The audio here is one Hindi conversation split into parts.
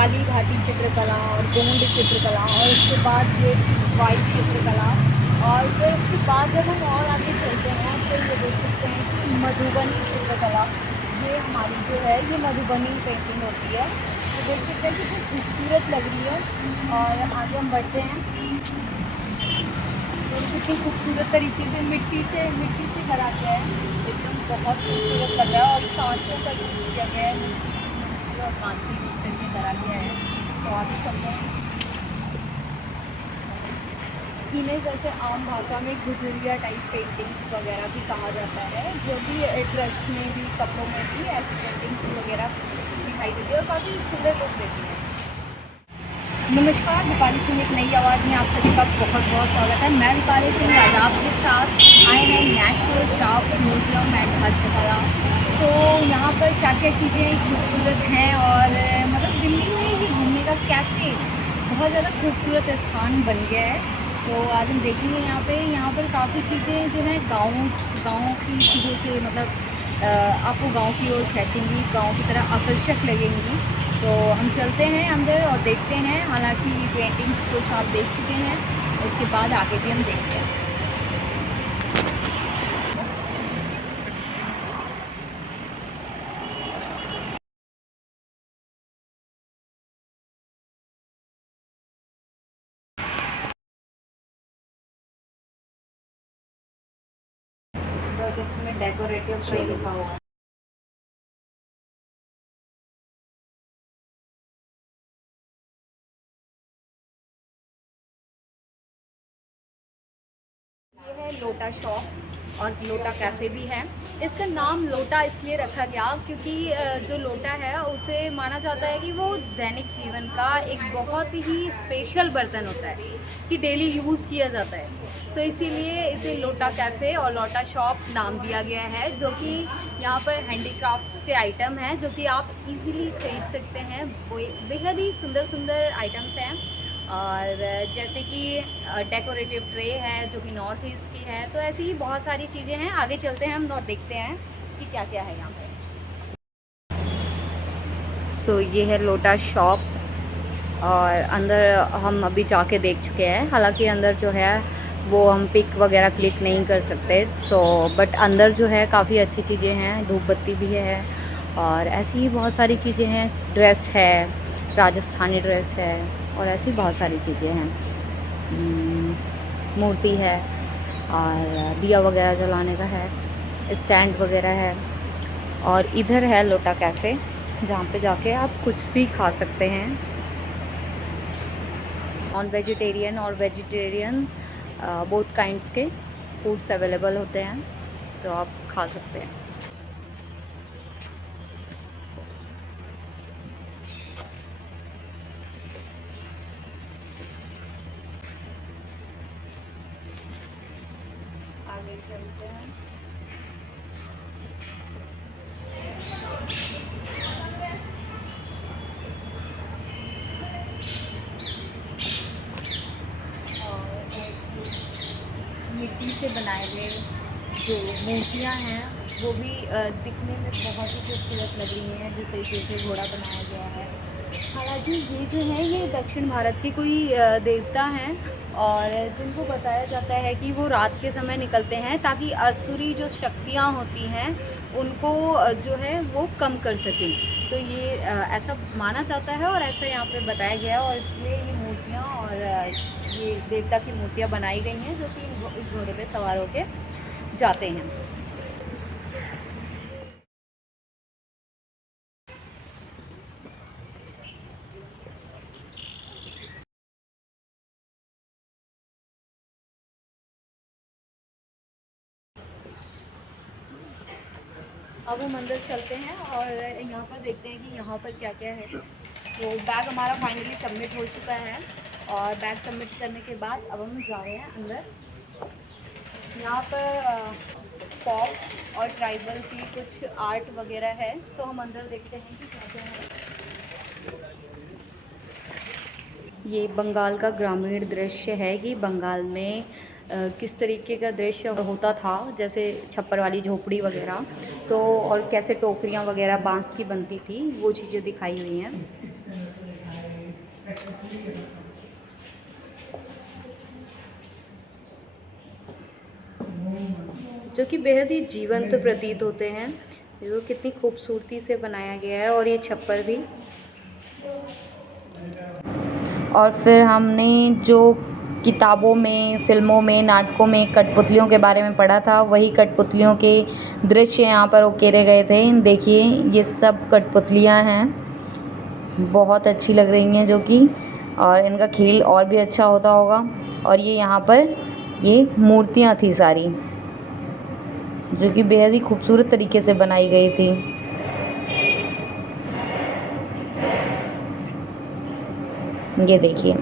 काली घाटी चित्रकला और गोंड चित्रकला, और उसके बाद ये वाइट चित्रकला, और फिर उसके बाद जब हम और आगे चलते हैं तो ये देख सकते हैं कि मधुबनी चित्रकला, ये हमारी जो है ये मधुबनी पेंटिंग होती है। तो देख सकते हैं कितनी खूबसूरत लग रही है। और आगे हम बढ़ते हैं तो कितनी खूबसूरत तरीके से मिट्टी से भरा गया है, एकदम बहुत खूबसूरत लग रहा है। और कांचों का यूज़ किया गया है, मिट्टी और कांच का यूज़ करके करा गया है। तो आगे चलते हैं। इन्हें जैसे आम भाषा में गुजरिया टाइप पेंटिंग्स वगैरह भी कहा जाता है, जो भी ड्रेस में भी कपड़ों में भी ऐसी पेंटिंग्स वगैरह दिखाई देती है और काफ़ी सुंदर लुक देती है। नमस्कार, दीपाली सिंह एक नई आवाज़ में आप सभी का बहुत बहुत स्वागत है। मैं दीपाली सिंह आज आपके साथ आए हैं नेशनल क्राफ्ट म्यूज़ियम एंड हस्तकला। तो यहाँ पर क्या क्या चीज़ें खूबसूरत हैं, और मतलब दिल्ली में ये घूमने का कैसे बहुत ज़्यादा खूबसूरत स्थान बन गया है। तो आज हम देखेंगे यहाँ पर काफ़ी चीज़ें जो है गाँव की चीज़ों से मतलब आपको गांव की ओर खींचेंगी, गांव की तरह आकर्षक लगेंगी। तो हम चलते हैं अंदर और देखते हैं। हालांकि पेंटिंग्स कुछ आप देख चुके हैं, उसके बाद आगे भी हम देखते हैं। तो इसमें डेकोरेटिव ट्रे लिखा हुआ है। ये है लोटा शॉप और लोटा कैफ़े भी है। इसका नाम लोटा इसलिए रखा गया क्योंकि जो लोटा है उसे माना जाता है कि वो दैनिक जीवन का एक बहुत ही स्पेशल बर्तन होता है कि डेली यूज़ किया जाता है। तो इसीलिए इसे लोटा कैफ़े और लोटा शॉप नाम दिया गया है, जो कि यहाँ पर हैंडीक्राफ्ट के आइटम हैं जो कि आप इजीली खरीद सकते हैं। बेहद ही सुंदर सुंदर आइटम्स हैं। और जैसे कि डेकोरेटिव ट्रे है जो कि नॉर्थ ईस्ट की है। तो ऐसी ही बहुत सारी चीज़ें हैं। आगे चलते हैं हम और देखते हैं कि क्या क्या है यहाँ पे। ये है लोटा शॉप, और अंदर हम अभी जाके देख चुके हैं। हालांकि अंदर जो है वो हम पिक वगैरह क्लिक नहीं कर सकते। बट अंदर जो है काफ़ी अच्छी चीज़ें हैं, धूप बत्ती भी है और ऐसी ही बहुत सारी चीज़ें हैं। ड्रेस है, राजस्थानी ड्रेस है और ऐसी बहुत सारी चीज़ें हैं। मूर्ति है और दिया वगैरह जलाने का है, स्टैंड वगैरह है। और इधर है लोटा कैफ़े, जहाँ पे जाके आप कुछ भी खा सकते हैं। नॉन वेजिटेरियन और वेजिटेरियन बोथ काइंड्स के फूड्स अवेलेबल होते हैं, तो आप खा सकते हैं। आगे चलते हैं। मिट्टी से बनाए हुए जो मूर्तियाँ हैं वो भी दिखने में बहुत ही खूबसूरत लग रही हैं, जिस तरीके से घोड़ा बनाया गया है। हालांकि ये जो है ये दक्षिण भारत के कोई देवता हैं, और जिनको बताया जाता है कि वो रात के समय निकलते हैं ताकि असुरी जो शक्तियाँ होती हैं उनको जो है वो कम कर सकें। तो ये ऐसा माना जाता है और ऐसा यहाँ पे बताया गया है, और इसलिए ये मूर्तियाँ और ये देवता की मूर्तियाँ बनाई गई हैं जो कि इस घोड़े पे सवार होके जाते हैं। अब हम अंदर चलते हैं और यहाँ पर देखते हैं कि यहाँ पर क्या क्या है। तो बैग हमारा फाइनली सबमिट हो चुका है, और बैग सबमिट करने के बाद अब हम जा रहे हैं अंदर। यहाँ पर फॉक और ट्राइबल की कुछ आर्ट वगैरह है, तो हम अंदर देखते हैं कि क्या क्या है। ये बंगाल का ग्रामीण दृश्य है कि बंगाल में किस तरीके का दृश्य होता था, जैसे छप्पर वाली झोपड़ी वगैरह, तो और कैसे टोकरियाँ वगैरह बांस की बनती थी, वो चीज़ें दिखाई हुई हैं। जो कि बेहद ही जीवंत प्रतीत होते हैं। देखो कितनी खूबसूरती से बनाया गया है, और ये छप्पर भी। और फिर हमने जो किताबों में, फिल्मों में, नाटकों में कठपुतलियों के बारे में पढ़ा था, वही कठपुतलियों के दृश्य यहाँ पर उकेरे गए थे। देखिए ये सब कठपुतलियाँ हैं, बहुत अच्छी लग रही हैं जो कि, और इनका खेल और भी अच्छा होता होगा। और ये यहाँ पर ये मूर्तियाँ थी सारी, जो कि बेहद ही खूबसूरत तरीके से बनाई गई थी। ये देखिए,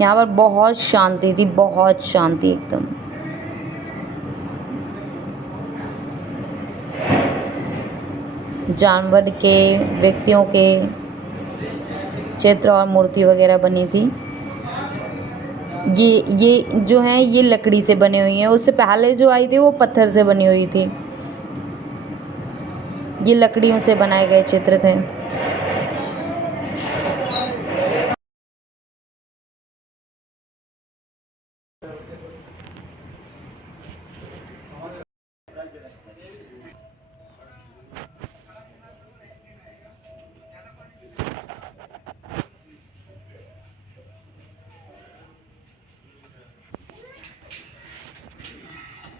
यहाँ पर बहुत शांति थी, बहुत शांति एकदम। जानवर के, व्यक्तियों के चित्र और मूर्ति वगैरह बनी थी। ये जो है ये लकड़ी से बनी हुई है, उससे पहले जो आई थी वो पत्थर से बनी हुई थी। ये लकड़ियों से बनाए गए चित्र थे।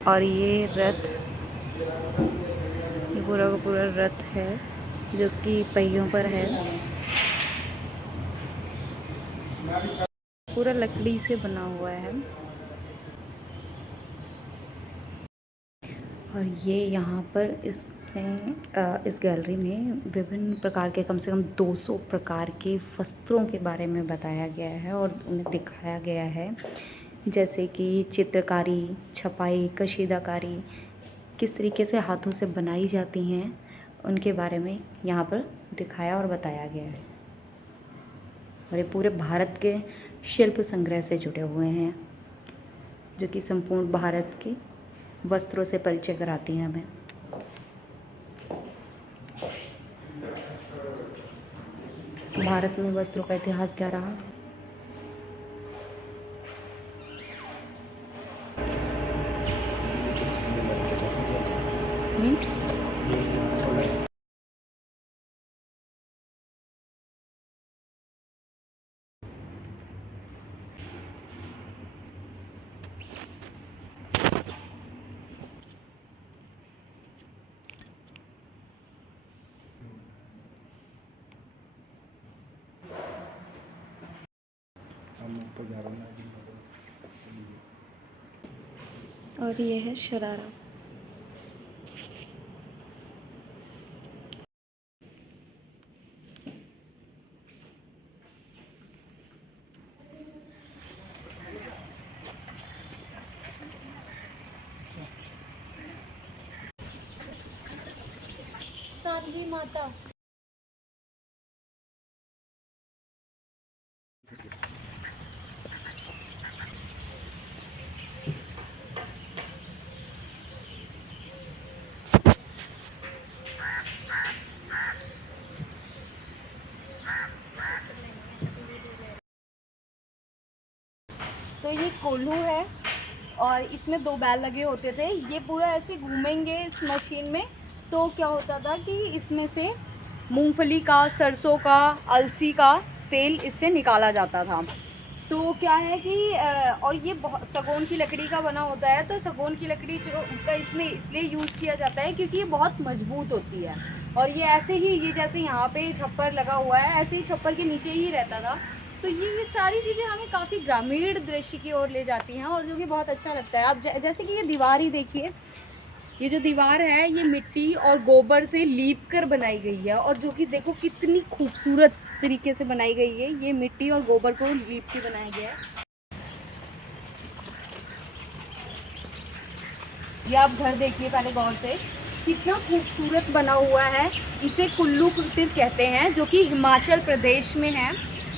और ये रथ, ये पूरा का पूरा रथ है जो कि पहियों पर है, पूरा लकड़ी से बना हुआ है। और ये यहाँ पर इस गैलरी में विभिन्न प्रकार के, कम से कम 200 प्रकार के वस्त्रों के बारे में बताया गया है और उन्हें दिखाया गया है, जैसे कि चित्रकारी, छपाई, कशीदाकारी किस तरीके से हाथों से बनाई जाती हैं, उनके बारे में यहाँ पर दिखाया और बताया गया है। और ये पूरे भारत के शिल्प संग्रह से जुड़े हुए हैं, जो कि संपूर्ण भारत के वस्त्रों से परिचय कराती हैं हमें। भारत में वस्त्रों का इतिहास क्या रहा। और ये है शरारा। सांची माता। तो ये कोल्हू है और इसमें 2 बैल लगे होते थे। ये पूरा ऐसे घूमेंगे इस मशीन में, तो क्या होता था कि इसमें से मूंगफली का, सरसों का, अलसी का तेल इससे निकाला जाता था। तो क्या है कि और ये बहुत सागौन की लकड़ी का बना होता है, तो सागौन की लकड़ी जो का इसमें इसलिए यूज़ किया जाता है क्योंकि ये बहुत मजबूत होती है। और ये ऐसे ही, ये जैसे यहाँ पे छप्पर लगा हुआ है, ऐसे ही छप्पर के नीचे ही रहता था। तो ये सारी चीज़ें हमें काफ़ी ग्रामीण दृश्य की ओर ले जाती हैं, और जो कि बहुत अच्छा लगता है। अब जैसे कि ये दीवार ही देखिए, ये जो दीवार है ये मिट्टी और गोबर से लीप कर बनाई गई है, और जो कि देखो कितनी खूबसूरत तरीके से बनाई गई है। ये मिट्टी और गोबर को लीप के बनाया गया है। ये आप घर देखिए पहले गौर से, कितना खूबसूरत बना हुआ है। इसे कुल्लू कुटीर कहते हैं, जो कि हिमाचल प्रदेश में है।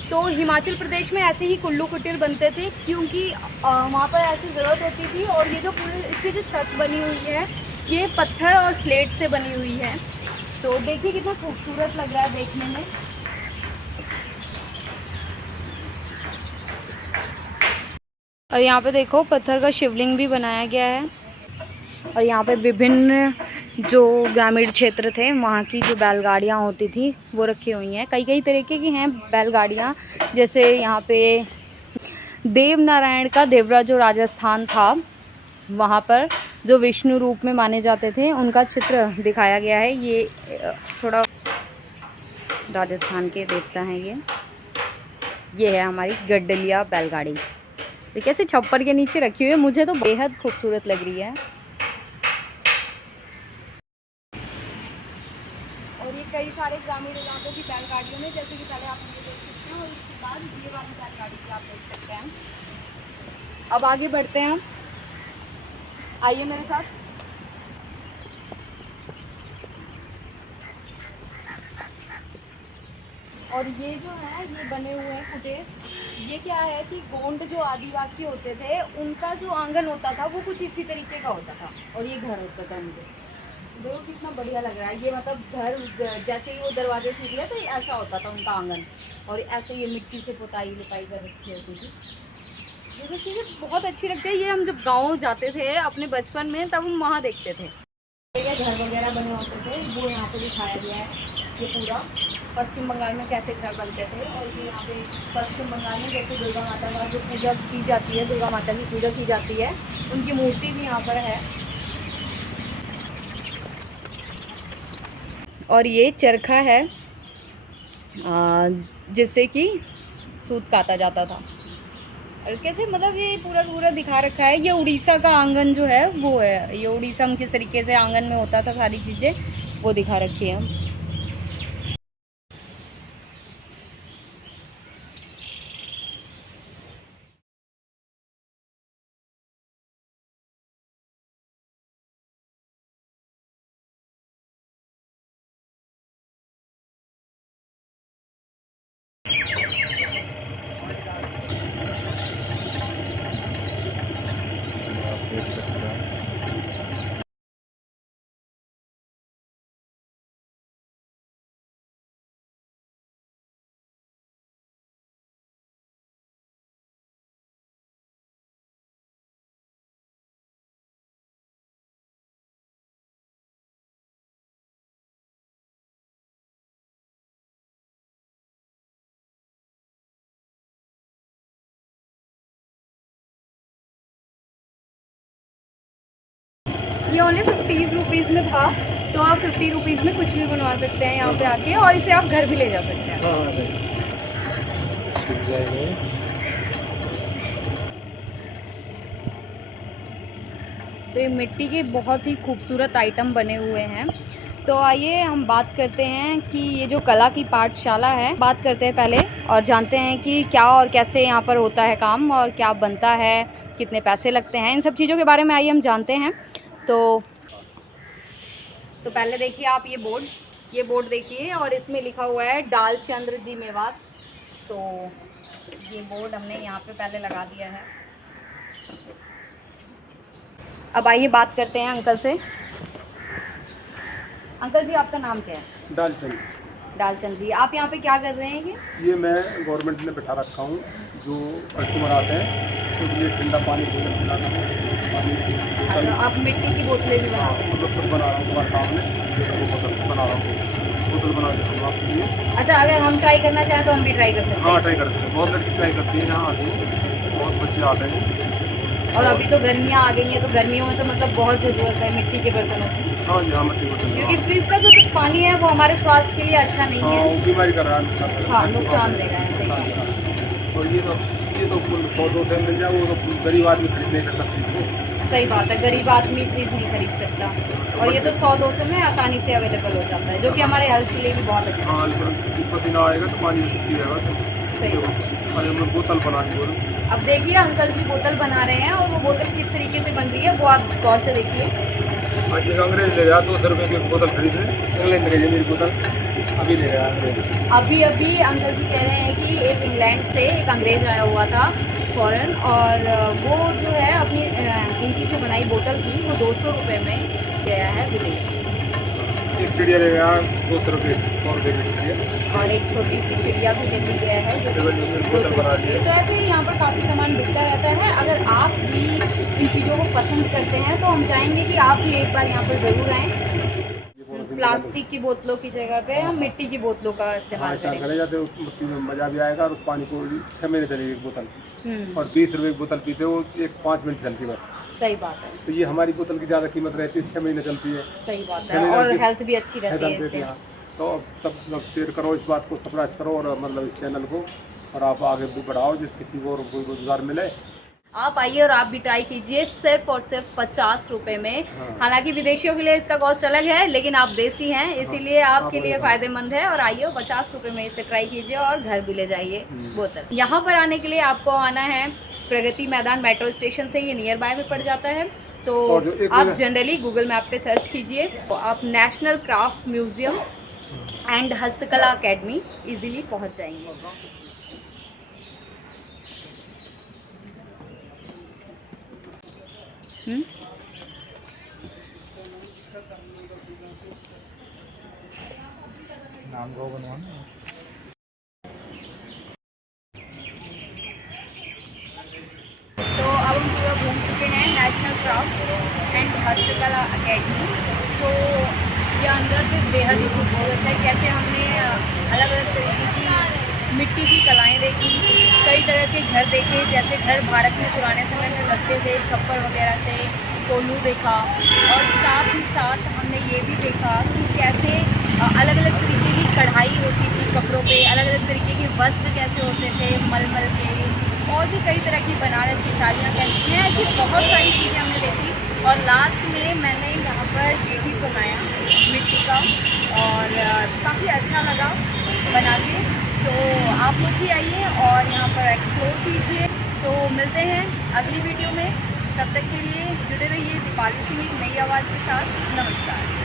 तो हिमाचल प्रदेश में ऐसे ही कुल्लू कुटीर बनते थे, क्योंकि वहाँ पर ऐसी ज़रूरत होती थी। और ये जो पूरी इसकी जो छत बनी हुई है, ये पत्थर और स्लेट से बनी हुई है। तो देखिए कितना खूबसूरत लग रहा है देखने में। और यहाँ पे देखो पत्थर का शिवलिंग भी बनाया गया है। और यहाँ पे विभिन्न जो ग्रामीण क्षेत्र थे वहाँ की जो बैलगाड़ियाँ होती थी वो रखी हुई हैं। कई कई तरीके की हैं बैलगाड़ियाँ। जैसे यहाँ पे देव नारायण का देवरा जो राजस्थान था वहाँ पर जो विष्णु रूप में माने जाते थे उनका चित्र दिखाया गया है। ये थोड़ा राजस्थान के देवता हैं ये है हमारी गड्डलिया बैलगाड़ी। तो कैसे छप्पर के नीचे रखी हुई है, मुझे तो बेहद खूबसूरत लग रही है। और ये कई सारे ग्रामीण इलाकों की बैलगाड़ियों में, जैसे कि पहले आप ये देख सकते हैं और उसके बाद ये वाली बैलगाड़ी भी आप देख सकते हैं। अब आगे बढ़ते हैं हम, आइए मेरे साथ। और ये जो है ये बने हुए हैं फुटेज। ये क्या है कि गोंड जो आदिवासी होते थे उनका जो आंगन होता था वो कुछ इसी तरीके का होता था और ये घर होता था उनके। देखो कितना बढ़िया लग रहा है ये, मतलब घर जैसे ही वो दरवाजे से निकले तो ऐसा होता था उनका आंगन। और ऐसे ये मिट्टी से पुताई लिपाई कर रखी होती थी। ये जो चीज़ें बहुत अच्छी लगती है। ये हम जब गाँव जाते थे अपने बचपन में तब हम वहाँ देखते थे घर वगैरह बने होते थे, वो यहाँ पे दिखाया गया है। ये पूरा पश्चिम बंगाल में कैसे घर बनते थे। और ये यहाँ पे पश्चिम बंगाल में जैसे दुर्गा माता का जो पूजा की जाती है, दुर्गा माता की पूजा की जाती है, उनकी मूर्ति भी यहाँ पर है। और ये चरखा है जिससे कि सूत काता जाता था। और कैसे मतलब ये पूरा पूरा दिखा रखा है। ये उड़ीसा का आंगन जो है वो है, ये उड़ीसा में किस तरीके से आंगन में होता था सारी चीज़ें वो दिखा रखी है। ये ओनली 50 रुपीज़ में था, तो आप 50 रुपीज़ में कुछ भी बनवा सकते हैं यहाँ पे आके, और इसे आप घर भी ले जा सकते हैं। तो ये मिट्टी के बहुत ही खूबसूरत आइटम बने हुए हैं। तो आइए हम बात करते हैं कि ये जो कला की पाठशाला है, बात करते हैं पहले और जानते हैं कि क्या और कैसे यहाँ पर होता है काम और क्या बनता है, कितने पैसे लगते हैं, इन सब चीज़ों के बारे में आइए हम जानते हैं। तो पहले देखिए आप ये बोर्ड देखिए और इसमें लिखा हुआ है डालचंद्र जी मेवात। तो ये बोर्ड हमने यहाँ पे पहले लगा दिया है। अब आइए बात करते हैं अंकल से। अंकल जी आपका नाम क्या है? डालचंद जी, आप यहाँ पे क्या कर रहे हैं? ये मैं गवर्नमेंट ने बैठा रखा हूँ, जो कस्टमर आते हैं तो ये ठंडा पानी पिलाना है। अच्छा, आप मिट्टी की बोतलें भी बना रहे हैं? मतलब खुद बना रहा हूँ, तुम्हारे सामने वो बोतल बना रहा हूँ, बोतल बना के दूँगा आपके लिए। अच्छा, अगर हम ट्राई करना चाहें तो हम भी ट्राई कर सकते हैं? हाँ, ट्राई करते हैं, बहुत लड़की ट्राई करती है यहाँ आती है, बहुत बच्चे आते हैं। और अभी तो गर्मियाँ आ गई हैं, तो गर्मियों में तो मतलब बहुत ज़रूरत है मिट्टी के बर्तनों की। हाँ जी, हाँ, मिट्टी बर्तन, क्योंकि फ्रिज का जो पानी है वो हमारे स्वास्थ्य के लिए अच्छा नहीं है। वो बीमारी कर रहा है, हाँ, नुकसान देगा है, सही बात है। और ये तो 100-200 मिल जाए, वो तो गरीब आदमी खरीद नहीं कर सकती। सही बात है, गरीब आदमी फ्रिज नहीं खरीद सकता, और ये तो 100-200 में आसानी से अवेलेबल हो जाता है, जो कि हमारे हेल्थ के लिए भी बहुत अच्छा है। हाँ, पसीना आएगा तो पानी पिएगा तो सही बात है। मैं बोतल बना दी बोल। अब देखिए अंकल जी बोतल बना रहे हैं, और वो बोतल किस तरीके से बन रही है वो आप गौर से देखिए। एक अंग्रेज ले गया 200 रुपये की बोतल खरीद रहे, अंग्रेज मेरी बोतल अभी ले गया अंग्रेज। अभी अंकल जी कह रहे हैं कि एक इंग्लैंड से एक अंग्रेज़ आया हुआ था फ़ॉरेन, और वो जो है अपनी इनकी जो बनाई बोतल थी वो 200 रुपये में गया है विदेश। एक चिड़िया रहेगा 200 रुपये 100 रुपये की चिड़िया। और एक छोटी सी चिड़िया भी लेके गया है जो कि 200 रुपये की है। तो ऐसे ही यहाँ पर काफ़ी सामान बिकता रहता है। अगर आप भी इन चीज़ों को पसंद करते हैं तो हम चाहेंगे कि आप भी एक बार यहाँ पर ज़रूर आएँ। प्लास्टिक की बोतलों की जगह पे हम मिट्टी की बोतलों का इस्तेमाल ऐसा करें। करे जाते उस मिट्टी में मज़ा भी आएगा और उस पानी को 6 महीने चलेगी एक बोतल। हम्म, और 20 रुपये की बोतल पीते हो, एक 5 मिनट चलती है बस। सही बात है, तो ये हमारी बोतल की ज़्यादा कीमत रहती है, 6 महीने चलती है। सही बात 6 है। महीने और चलती हेल्थ भी अच्छी रहती है देती इससे। है। हाँ। तो अब सब लोग शेयर करो इस बात को, सब्सक्राइब करो और मतलब इस चैनल को, और आप आगे भी बढ़ाओ जिस किसी को और कोई रोजगार मिले। आप आइए और आप भी ट्राई कीजिए सिर्फ और सिर्फ 50 रुपये में। हाँ। हालांकि विदेशियों के लिए इसका कॉस्ट अलग है, लेकिन आप देसी हैं इसीलिए आपके लिए फ़ायदेमंद है। और आइए 50 रुपये में इसे ट्राई कीजिए और घर भी ले जाइए बोतल। यहाँ पर आने के लिए आपको आना है प्रगति मैदान मेट्रो स्टेशन से, ये नियर बाय में पड़ जाता है। तो और जो एक आप जगह- जनरली गूगल मैप पे सर्च कीजिए, तो आप नेशनल क्राफ्ट म्यूज़ियम एंड हस्तकला अकेडमी इजीली पहुँच जाएंगे। नाम को बनवाना। तो अब हम पूरा घूम चुके हैं नेशनल क्राफ्ट एंड हस्तकला अकेडमी। तो ये अंदर से बेहद ही खूबसूरत है। कैसे हमने अलग अलग तरीके की मिट्टी की कलाएं देखी, कई तरह के घर देखे, जैसे घर भारत में पुराने समय में लगते थे छप्पर वगैरह से, कोल्लू देखा। और साथ ही साथ हमने ये भी देखा कि कैसे अलग अलग तरीके की कढ़ाई होती थी कपड़ों पे, अलग अलग तरीके के वस्त्र कैसे होते थे मलमल के, और भी कई तरह की बनारस की साड़ियाँ कैसी हैं, ऐसी बहुत सारी चीज़ें हमने देखी। और लास्ट में मैंने यहाँ पर ये भी बनाया मिट्टी का, और काफ़ी अच्छा लगा बना के। तो आप लोग भी आइए और यहाँ पर एक्सप्लोर कीजिए। तो मिलते हैं अगली वीडियो में, तब तक के लिए जुड़े रहिए दीपाली सिंह एक नई आवाज़ के साथ। नमस्कार।